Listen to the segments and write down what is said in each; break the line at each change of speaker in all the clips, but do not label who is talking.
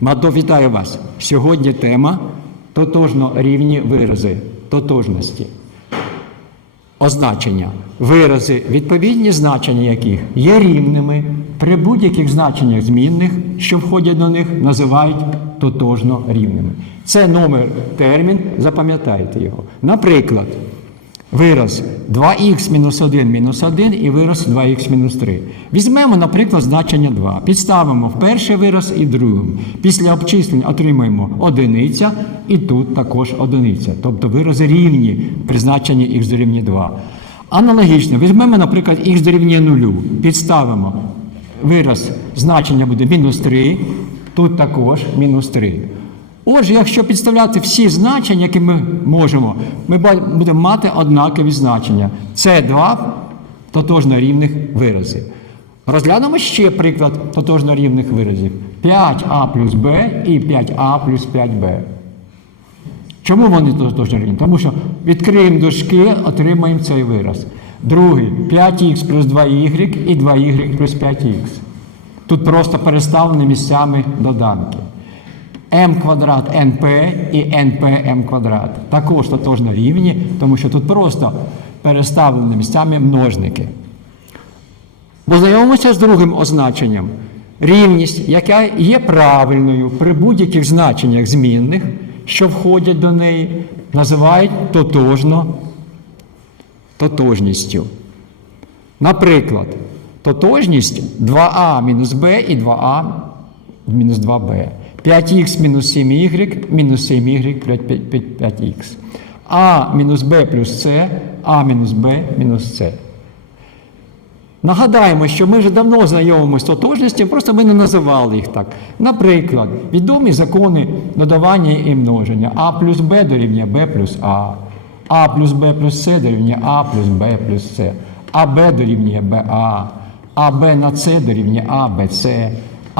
Мадо, вітаю вас! Сьогодні тема тотожно рівні вирази тотожності. Означення. Вирази, відповідні значення яких є рівними при будь-яких значеннях змінних, що входять до них, називають тотожно рівними. Це номер термін, запам'ятайте його. Наприклад, вираз 2х мінус 1 мінус 1 і вираз 2х мінус 3. Візьмемо, наприклад, значення 2. Підставимо в перший вираз і другий. Після обчислень отримаємо одиниця і тут також одиниця. Тобто вирази рівні при значенні х дорівнює 2. Аналогічно, візьмемо, наприклад, х дорівнює 0. Підставимо вираз значення буде мінус 3, тут також мінус 3. Отже, якщо підставляти всі значення, які ми можемо, ми будемо мати однакові значення. Це два тотожно рівних вирази. Розглянемо ще приклад тотожно рівних виразів. 5а плюс b і 5а плюс 5b. Чому вони тотожно рівні? Тому що відкриємо дужки, отримаємо цей вираз. Другий 5х плюс 2y і 2y плюс 5х. Тут просто переставлені місцями доданки m квадрат np і m квадрат. Також тотожно рівні, тому що тут просто переставлені місцями множники. Познайомимося з другим означенням. Рівність, яка є правильною при будь-яких значеннях змінних, що входять до неї, називають тотожно тотожністю. Наприклад, тотожність 2а мінус b і 2а мінус 2b. 5х мінус 7y мінус 7y плюс 5х. А мінус b плюс c, а мінус b мінус c. Нагадаємо, що ми вже давно знайомимося з тотожністю, просто ми не називали їх так. Наприклад, відомі закони додавання і множення. А плюс Б дорівнює Б плюс А. А плюс Б плюс С дорівнює А плюс Б плюс С. А Б дорівнює БА. А Б на С дорівнює А, Б, С.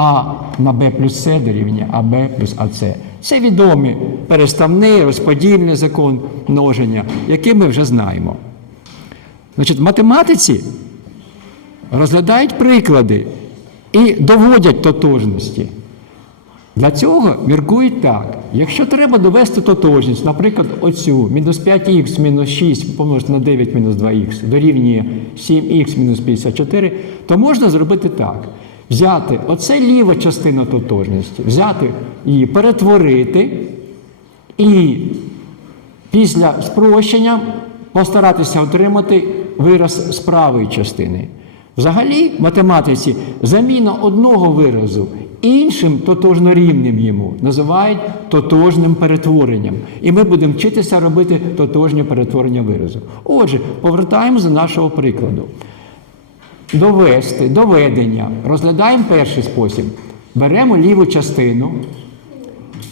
А на Б плюс С дорівнює АБ плюс АС. Це відомі переставний, розподільний закон множення, який ми вже знаємо. Значить, математиці розглядають приклади і доводять тотожності. Для цього міркують так. Якщо треба довести тотожність, наприклад, оцю мінус 5х мінус 6 помножити на 9 мінус 2х дорівнює 7х мінус 54, то можна зробити так. Взяти оце ліва частина тотожності, взяти її, перетворити і після спрощення постаратися отримати вираз з правої частини. Взагалі, в математиці заміна одного виразу іншим тотожно рівним йому називають тотожним перетворенням. І ми будемо вчитися робити тотожнє перетворення виразу. Отже, повертаємо до нашого прикладу. Довести, доведення. Розглядаємо перший спосіб. Беремо ліву частину,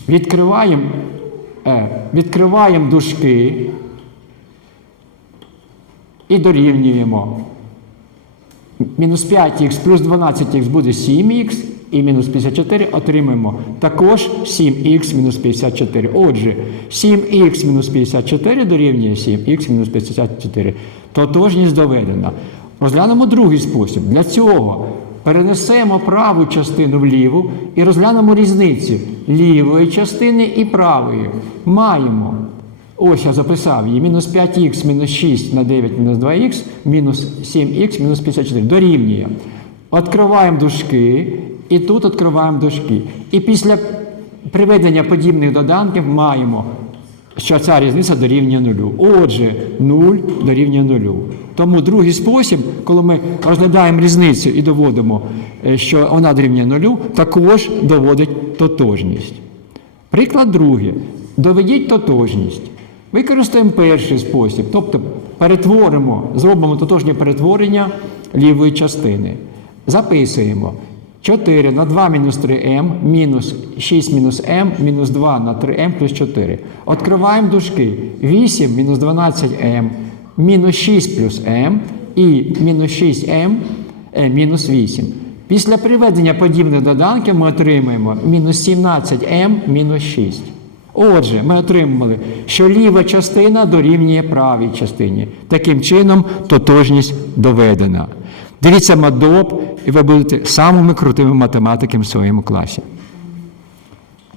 відкриваємо, е, відкриваємо дужки і дорівнюємо. Мінус 5х плюс 12х буде 7х і мінус 54 отримаємо також 7х мінус 54. Отже, 7х мінус 54 дорівнює 7х мінус 54. Тотожність доведена. Розглянемо другий спосіб. Для цього перенесемо праву частину вліву і розглянемо різницю лівої частини і правої. Маємо Ось я записав її. Мінус 5х мінус 6 на 9 мінус 2х, мінус 7х мінус 54. Дорівнює. Відкриваємо дужки, і тут відкриваємо дужки. І після приведення подібних доданків маємо, що ця різниця дорівнює нулю. Отже, 0 дорівнює нулю. Тому другий спосіб, коли ми розглядаємо різницю і доводимо, е, що вона дорівнює нулю, також доводить тотожність. Приклад другий. Доведіть тотожність. Використаємо перший спосіб, тобто перетворимо, зробимо тотожнє перетворення лівої частини. Записуємо 4 на 2 мінус 3m мінус 6 мінус m мінус 2 на 3m плюс 4. Откриваємо дужки. 8 мінус 12m мінус 6 плюс m і мінус 6m е, мінус 8. Після приведення подібних доданків ми отримаємо мінус 17m мінус 6. Отже, ми отримали, що ліва частина дорівнює правій частині. Таким чином, тотожність доведена. Дивіться мадоп, і ви будете самими крутими математиками в своєму класі.